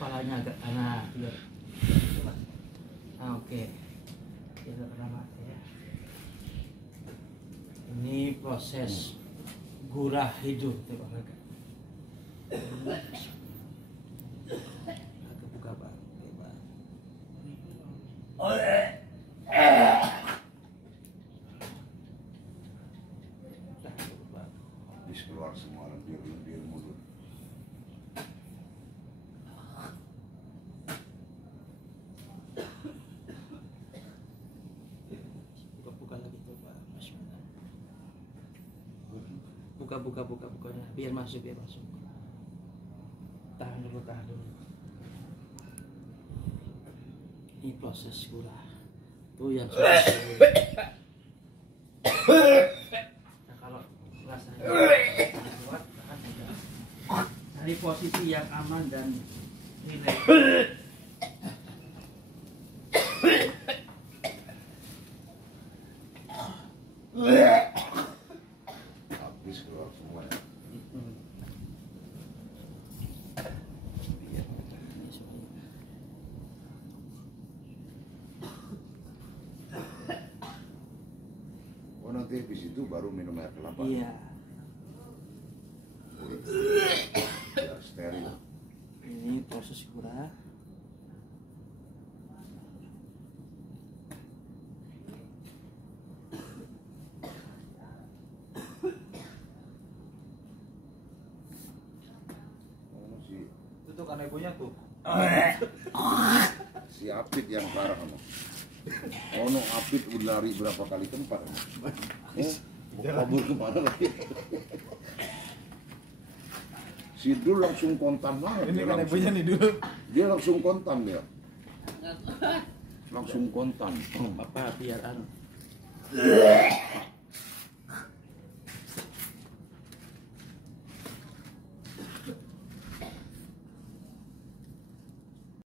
kepalanya agak kanan biar. Oke. Kita pertama ya. Ini proses gurah hidung coba agak. Buka Pak. Habis keluar semua lendir mulut. Buka lagi tuh Pak. Buka biar masuk. Tahan dulu. Ini proses gurah. Tuh yang sudah. Nah, kalau rasanya kuat, tahan juga. Cari posisi yang aman dan rileks. Habis keluar semua ya. Oh nanti habis itu baru minum air kelapa. Iya. Biar steril. Ini proses gurah. Itu tuh kan ibunya tuh. Si Apit yang parah kamu. Ono Apit udah lari berapa kali tempat. Kabur kemana lagi? Si Dul langsung kontan banget. Ini kan ibunya nih dulu. Dia langsung kontan dia. Langsung kontan. Apa biar anu.